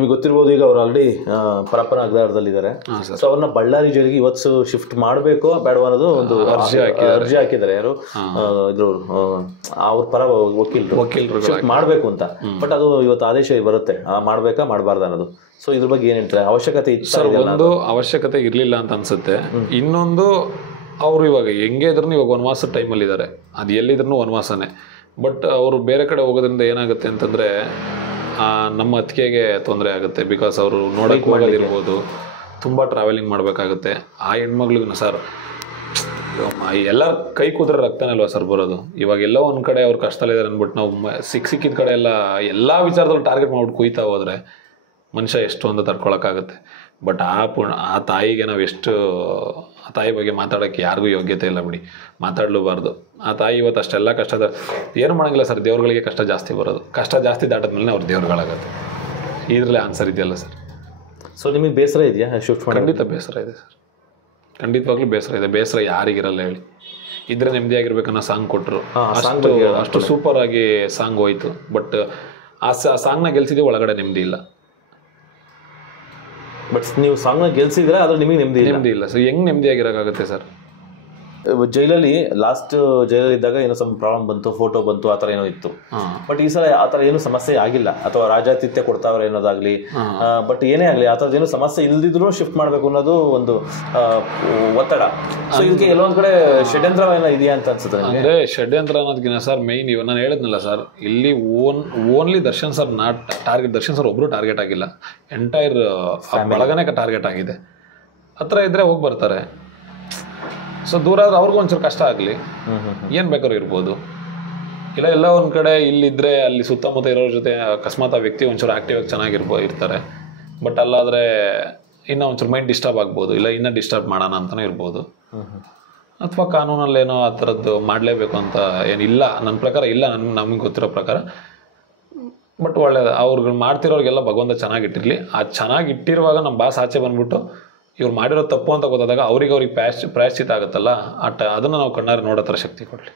ನಿಮಗೆ ಗೊತ್ತಿರ್ಬೋದು, ಈಗ ಅವ್ರು ಆಲ್ರೆಡಿ ಪರಪ್ಪನ ಅಗ್ರಹಾರದಲ್ಲಿದ್ದಾರೆ. ಸೊ ಅವ್ರನ್ನ ಬಳ್ಳಾರಿ ಜೈಲಿಗೆ ಇವತ್ತು ಶಿಫ್ಟ್ ಮಾಡಬೇಕು ಬೇಡವಾ ಅನ್ನೋದು ಒಂದು ಅರ್ಜಿ ಹಾಕಿದ್ದಾರೆ. ಯಾರು ಇದ್ರು ಅವ್ರ ಪರ ವಕೀಲರು ಶಿಫ್ಟ್ ಮಾಡಬೇಕು ಅಂತ. ಬಟ್ ಅದು ಇವತ್ತು ಆದೇಶ ಬರುತ್ತೆ, ಮಾಡಬೇಕಾ ಮಾಡಬಾರ್ದು ಅನ್ನೋದು. ಸೊ ಇದ್ರ ಬಗ್ಗೆ ಏನ್ ಹೇಳ್ತಾರೆ? ಅವಶ್ಯಕತೆ ಇತ್ತು? ಒಂದು ಅವಶ್ಯಕತೆ ಇರ್ಲಿಲ್ಲ ಅಂತ ಅನ್ಸುತ್ತೆ. ಇನ್ನೊಂದು, ಅವರು ಇವಾಗ ಹೆಂಗೆ ಇದ್ರು ಇವಾಗ ವನವಾಸ ಟೈಮಲ್ಲಿ ಇದ್ದಾರೆ, ಅದು ಎಲ್ಲಿದ್ರು ವನವಾಸನೇ. ಬಟ್ ಅವರು ಬೇರೆ ಕಡೆ ಹೋಗೋದ್ರಿಂದ ಏನಾಗುತ್ತೆ ಅಂತಂದ್ರೆ ನಮ್ಮ ಅತ್ತಿಗೆಗೆ ತೊಂದರೆ ಆಗುತ್ತೆ. ಬಿಕಾಸ್ ಅವರು ನೋಡಕ್ಕೆ ಹೋಗೋದಿರ್ಬೋದು, ತುಂಬ ಟ್ರಾವೆಲಿಂಗ್ ಮಾಡಬೇಕಾಗುತ್ತೆ. ಆ ಹೆಣ್ಮಗ್ಳಿಗೂ ಸರ್ ಎಲ್ಲರ ಕೈ ಕೂತ್ರೆ ರಕ್ತನೇ ಅಲ್ವಾ ಸರ್ ಬರೋದು. ಇವಾಗ ಎಲ್ಲೋ ಒಂದು ಕಡೆ ಅವ್ರು ಕಷ್ಟದಲ್ಲಿದ್ದಾರೆ ಅಂದ್ಬಿಟ್ಟು ನಾವು ಸಿಕ್ಕಿದ ಕಡೆ ಎಲ್ಲ ವಿಚಾರದಲ್ಲಿ ಟಾರ್ಗೆಟ್ ಮಾಡ್ಬಿಟ್ಟು ಕುಯ್ತಾ ಹೋದರೆ ಮನುಷ್ಯ ಎಷ್ಟು ಅಂತ ತಡ್ಕೊಳಕ್ಕಾಗುತ್ತೆ. ಬಟ್ ಆ ತಾಯಿಗೆ ನಾವು ಎಷ್ಟು, ಆ ತಾಯಿ ಬಗ್ಗೆ ಮಾತಾಡೋಕ್ಕೆ ಯಾರಿಗೂ ಯೋಗ್ಯತೆ ಇಲ್ಲ ಬಿಡಿ, ಮಾತಾಡಲೂಬಾರ್ದು. ಆ ತಾಯಿ ಇವತ್ತು ಅಷ್ಟೆಲ್ಲ ಕಷ್ಟದ ಏನು ಮಾಡೋಂಗಿಲ್ಲ ಸರ್. ದೇವ್ರುಗಳಿಗೆ ಕಷ್ಟ ಜಾಸ್ತಿ ಬರೋದು, ಕಷ್ಟ ಜಾಸ್ತಿ ದಾಟದ್ಮೇಲೆ ಅವ್ರು ದೇವ್ರುಗಳಾಗುತ್ತೆ. ಇದರಲ್ಲೇ ಆನ್ಸರ್ ಇದೆಯಲ್ಲ ಸರ್. ಸೊ ನಿಮಗೆ ಬೇಸರ ಇದೆಯಾ ಶಿಫ್ಟ್ ಮಾಡಿ? ಖಂಡಿತ ಬೇಸರ ಇದೆ ಸರ್, ಖಂಡಿತವಾಗ್ಲೂ ಬೇಸರ ಇದೆ. ಬೇಸರ ಯಾರಿಗಿರಲ್ಲ ಹೇಳಿ. ಇದ್ರೆ ನೆಮ್ಮದಿಯಾಗಿರ್ಬೇಕನ್ನೋ ಸಾಂಗ್ ಕೊಟ್ಟರು, ಅಷ್ಟು ಸೂಪರ್ ಆಗಿ ಸಾಂಗ್ ಹೋಯ್ತು. ಬಟ್ ಆ ಸಾಂಗ್ನ ಗೆಲ್ಸಿದ್ದೀವಿ, ಒಳಗಡೆ ನೆಮ್ಮದಿ ಇಲ್ಲ. ಬಟ್ ನೀವು ಸಾಂಗ್ನ ಗೆಲ್ಸಿದ್ರೆ ಆದ್ರೆ ನಿಮಗೆ ನೆಮ್ಮದಿ ಇಲ್ಲ ಸರ್. ಹೆಂಗ್ ನೆಮ್ಮದಿಯಾಗಿರೋಕ್ಕಾಗುತ್ತೆ ಸರ್? ಜೈಲಲ್ಲಿ ಲಾಸ್ಟ್ ಜೈಲಲ್ಲಿ ಇದ್ದಾಗ ಏನೋ ಸ್ವಲ್ಪ ಪ್ರಾಬ್ಲಮ್ ಬಂತು, ಫೋಟೋ ಬಂತು, ಆ ಥರ ಏನೋ ಇತ್ತು. ಬಟ್ ಈ ಸಲ ಆ ಥರ ಏನು ಸಮಸ್ಯೆ ಆಗಿಲ್ಲ, ಅಥವಾ ರಾಜಾತಿಥ್ಯ ಕೊಡ್ತಾವ್ರೆ ಅನ್ನೋದಾಗ್ಲಿ. ಬಟ್ ಏನೇ ಆಗಲಿ ಆ ಥರದ್ದು ಏನು ಸಮಸ್ಯೆ ಇಲ್ದಿದ್ರು ಶಿಫ್ಟ್ ಮಾಡಬೇಕು ಅನ್ನೋದು ಒಂದು ಒತ್ತಡ. ಸೊ ಇದಕ್ಕೆ ಎಲ್ಲೊಂದ್ ಕಡೆ ಷಡ್ಯಂತ್ರ ಏನೋ ಇದೆಯಾ ಅಂತ ಅನ್ಸುತ್ತೆ. ಅಂದ್ರೆ ಷಡ್ಯಂತ್ರ ಅನ್ನೋದಕ್ಕಿಂತ ಸರ್ ಮೇನ್ ಇವ್ ನಾನು ಹೇಳಿದ್ನಲ್ಲ ಸರ್, ಇಲ್ಲಿ only Darshan sir target. Darshan sir ಒಬ್ರು ಟಾರ್ಗೆಟ್ ಆಗಿಲ್ಲ, ಎಂಟೈರ್ ಬಳಗನೆ ಟಾರ್ಗೆಟ್ ಆಗಿದೆ. ಹತ್ರ ಇದ್ರೆ ಹೋಗಿ ಬರ್ತಾರೆ. ಸೊ ದೂರ ಆದ್ರೆ ಅವ್ರಿಗೂ ಒಂಚೂರು ಕಷ್ಟ ಆಗಲಿ, ಏನು ಬೇಕಾದ್ರೂ ಇರ್ಬೋದು. ಇಲ್ಲ ಎಲ್ಲ ಒಂದು ಕಡೆ ಇಲ್ಲಿದ್ದರೆ ಅಲ್ಲಿ ಸುತ್ತಮುತ್ತ ಇರೋರ ಜೊತೆ ಅಕಸ್ಮಾತ್ ಆ ವ್ಯಕ್ತಿ ಒಂಚೂರು ಆ್ಯಕ್ಟಿವ್ ಆಗಿ ಇರ್ತಾರೆ. ಬಟ್ ಅಲ್ಲಾದರೆ ಇನ್ನೂ ಒಂಚೂರು ಮೈಂಡ್ ಡಿಸ್ಟರ್ಬ್ ಆಗ್ಬೋದು, ಇಲ್ಲ ಇನ್ನೂ ಡಿಸ್ಟರ್ಬ್ ಮಾಡೋಣ ಅಂತಲೇ ಇರ್ಬೋದು. ಅಥವಾ ಕಾನೂನಲ್ಲೇನೋ ಆ ಥರದ್ದು ಮಾಡಲೇಬೇಕು ಅಂತ ಏನಿಲ್ಲ ನನ್ನ ಪ್ರಕಾರ, ಇಲ್ಲ ನಮಗೆ ಗೊತ್ತಿರೋ ಪ್ರಕಾರ. ಬಟ್ ಒಳ್ಳೆಯದು, ಅವ್ರಿಗೆ ಮಾಡ್ತಿರೋರಿಗೆಲ್ಲ ಭಗವಂತ ಚೆನ್ನಾಗಿಟ್ಟಿರಲಿ. ಆ ಚೆನ್ನಾಗಿಟ್ಟಿರುವಾಗ ನಮ್ಮ ಬಾಸ್ ಆಚೆ ಬಂದ್ಬಿಟ್ಟು ಇವ್ರು ಮಾಡಿರೋ ತಪ್ಪು ಅಂತ ಗೊತ್ತಾದಾಗ ಅವ್ರಿಗೆ ಪ್ರಾಯಶ್ಚಿತ್ತ ಆಗುತ್ತಲ್ಲ, ಅದನ್ನು ನಾವು ಕಣ್ಣಾರೆ ನೋಡೋ ಥರ ಶಕ್ತಿ ಕೊಡಲಿ.